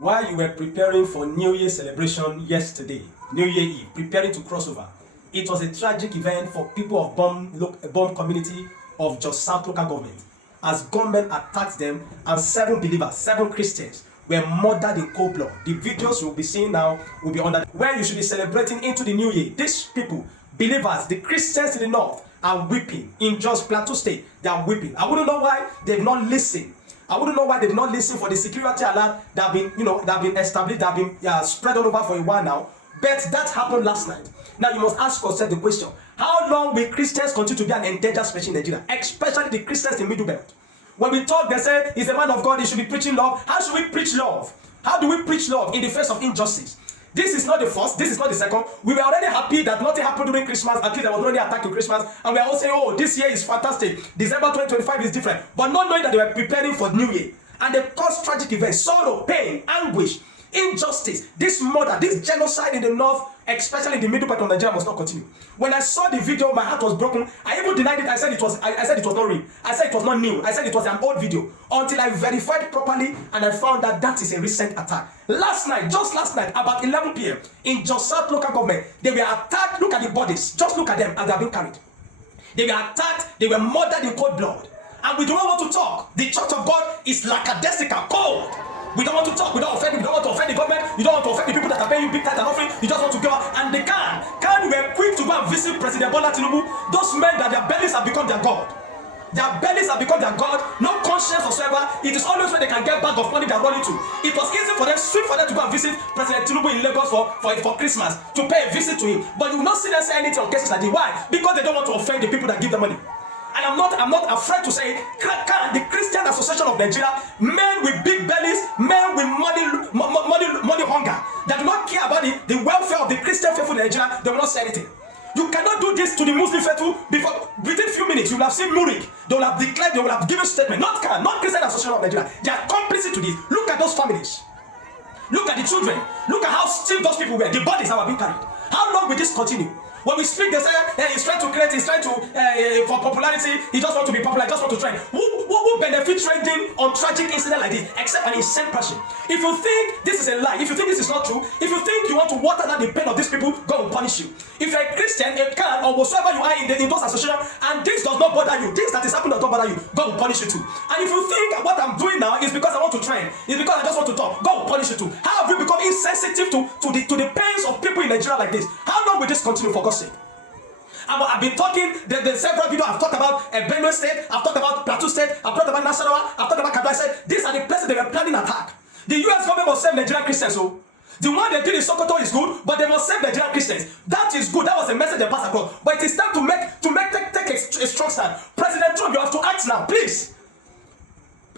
While you were preparing for New Year celebration yesterday, New Year Eve, preparing to cross over, it was a tragic event for people of Bomb community of Jos South local government, as gunmen attacked them and 7 believers, 7 Christians, were murdered in cold blood. The videos you'll be seeing now will be under where you should be celebrating into the new year. These people, believers, the Christians in the north, are weeping. In Jos Plateau State, they are weeping. I wouldn't know why they've not listened. I wouldn't know why they did not listen for the security alert that have been, that have been established, that have been spread all over for a while now. But that happened last night. Now you must ask yourself the question: how long will Christians continue to be an endangered species in Nigeria, especially the Christians in Middle Belt? When we talk, they say he's a man of God, he should be preaching love. How should we preach love? How do we preach love in the face of injustice? This is not the first, this is not the second. We were already happy that nothing happened during Christmas. At least there was no any attack in Christmas. And we are all saying, oh, this year is fantastic. December 2025 is different. But not knowing that they were preparing for New Year. And they caused tragic events, sorrow, pain, anguish, injustice. This murder, this genocide in the north, especially in the middle part of Nigeria, must not continue. When I saw the video, my heart was broken. I even denied it. I said it was not real. I said it was not new. I said it was an old video. Until I verified properly and I found that that is a recent attack. Last night, just last night, about 11 p.m. in Jos South local government, they were attacked. Look at the bodies. Just look at them as they are being carried. They were attacked. They were murdered in cold blood. And we don't want to talk. The church of God is lackadaisical, cold. We don't want to talk. We don't offend. We don't want to offend the government. You don't want to offend the people that are paying you big tithe and offering. You just want to go out. And they can were quick to go and visit President Bola Tinubu. Those men that their bellies have become their God. Their bellies have become their God. No conscience whatsoever. It is always where they can get bag of money they're running to. It was easy for them, sweet for them to go and visit President Tinubu in Lagos for Christmas, to pay a visit to him. But you will not see them say anything on cases like this. Why? Because they don't want to offend the people that give them money. And I'm not afraid to say, the Christian Association of Nigeria, men with big bellies, men with money hunger, that do not care about the welfare of the Christian faithful in Nigeria, they will not say anything. You cannot do this to the Muslim faithful within a few minutes. You will have seen Murik. They will have declared, they will have given statement. Not Christian Association of Nigeria. They are complicit to this. Look at those families. Look at the children. Look at how stiff those people were. The bodies that were being carried. How long will this continue? When we speak, they say, hey, he's trying to create, he's trying to, for popularity, he just wants to be popular, he just wants to trend. Who benefit trending on tragic incident like this, except an insane person? If you think this is a lie, if you think this is not true, if you think you want to water down the pain of these people, God will punish you. If you're a Christian, a can, or whatsoever you are in those associations, and this does not bother you, this that is happening does not bother you, God will punish you too. And if you think what I'm doing now is because I want to trend, it's because I just want to talk, God will punish you too. How have you become insensitive to the pains of people in Nigeria like this? How long will this continue, for God's sake? I've been talking, the several videos I've talked about Benue State, I've talked about Plateau State, I've talked about Nasarawa, I've talked about Kaduna. I said, these are the places they were planning attack. The US government must save Nigerian Christians. So the one they did in Sokoto is good, but they must save Nigerian Christians. That is good. That was a message they passed across. But it is time to take a strong stand. President Trump, you have to act now, please.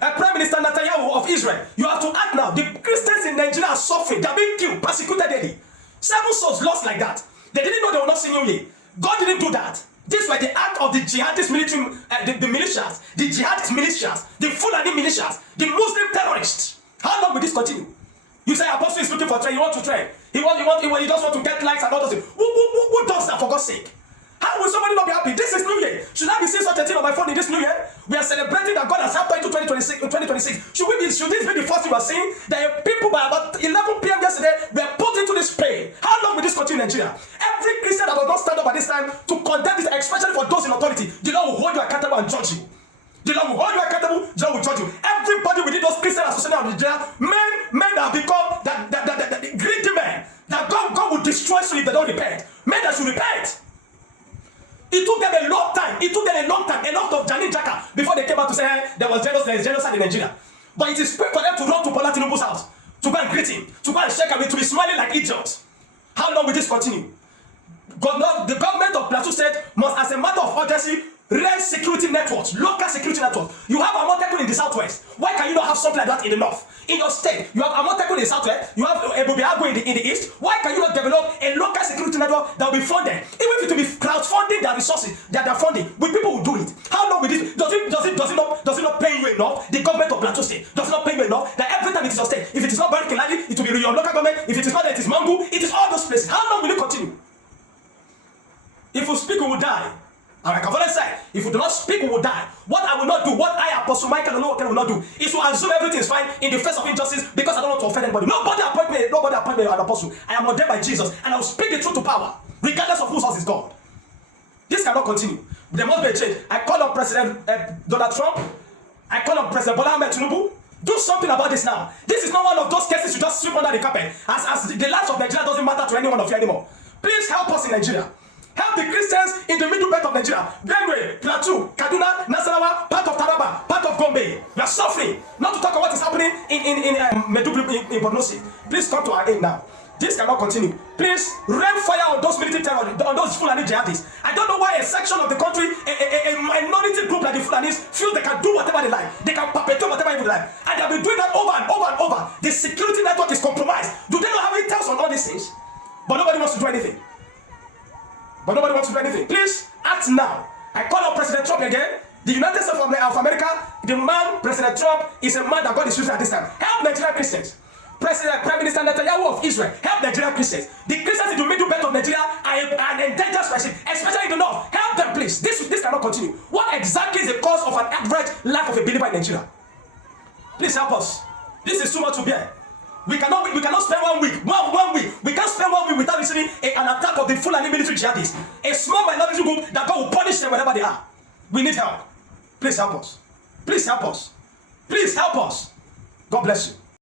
Prime Minister Netanyahu of Israel, you have to act now. The Christians in Nigeria are suffering. They are being killed, persecuted daily. 7 souls lost like that. They didn't know they were not seeing New Year. God didn't do that. This was the act of the jihadist military, the militias, the jihadist militias, the Fulani militias, the Muslim terrorists. How long will this continue? You say Apostle is looking for trade, you want to trade. He just want to get likes and all those things. Who does that, for God's sake? How will somebody not be happy? This is New Year. Should I be seeing such a thing on my phone in this New Year? We are celebrating that God has helped us into 2026. Should this be the first thing we are seeing? That people by about 11 p.m. yesterday were put into this pain. How long will this continue in Nigeria? Every Christian that does not stand up at this time to condemn this, especially for those in authority, the Lord will hold you accountable and judge you. The Lord will hold you accountable, the Lord will judge you. Everybody within those Christian associations of Nigeria, men that have become that greedy men, that God will destroy you if they don't repent. Men that should repent. It took them a long time. A lot of Janine Jaka before they came out to say, hey, there is genocide in Nigeria. But it is quick for them to run to Bola Tinubu's house, to go and greet him, to go and shake him, to be smiling like idiots. How long will this continue? The government of Plateau State must, as a matter of urgency, raise security networks, local security networks. You have Amotekun in the southwest. Why can you not have something like that in the north? In your state, you have Amotekun in the southwest, you have Ebubiago in the east. Why can you not develop a local security network that will be funded? Even if it will be crowdfunding their resources that they're funding, will people will do it? How long will this? Does it not pay you enough? The government of Plateau State does it not pay you enough that every time it is your state, if it is not Barry Kilali, it will be your local government. If it is not, it is Mangu. It is all those places. How long will it continue? If we speak, we will die. And like I've already said, if we do not speak, we will die. What I will not do, what I, Apostle Michael will not do, is to assume everything is fine in the face of injustice because I don't want to offend anybody. Nobody appoint me an apostle. I am ordained by Jesus, and I will speak the truth to power, regardless of whose house is God. This cannot continue. There must be a change. I call on President Donald Trump. I call on President Bola Ahmed Tinubu. Do something about this now. This is not one of those cases you just sweep under the carpet. As the lives of Nigeria doesn't matter to any one of you anymore. Please help us in Nigeria. Help the Christians in the middle belt of Nigeria. Benue, Plateau, Kaduna, Nasarawa, part of Taraba, part of Gombe. We are suffering. Not to talk about what is happening in Meduguri, in Borno State. Please come to our aid now. This cannot continue. Please rain fire on those military terrorists, on those Fulani jihadists. I don't know why a section of the country, a minority group like the Fulanis, feel they can do whatever they like. They can perpetrate whatever they like. And they have been doing that over and over and over. The security network is compromised. Do they not have intel on all these things? But nobody wants to do anything. Please act now. I call on President Trump again. The United States of America, the man, President Trump, is a man that God is using at this time. Help Nigerian Christians. Prime Minister Netanyahu of Israel, help Nigerian Christians. The Christians in the middle belt of Nigeria are an endangered species, especially in the north. Help them, please. This cannot continue. What exactly is the cause of an average lack of a believer in Nigeria? Please help us. This is too much to bear. We cannot spend 1 week. One week. We can't spend 1 week without receiving an attack of the Fulani military jihadists. A small minority group that God will punish them wherever they are. We need help. Please help us. Please help us. Please help us. God bless you.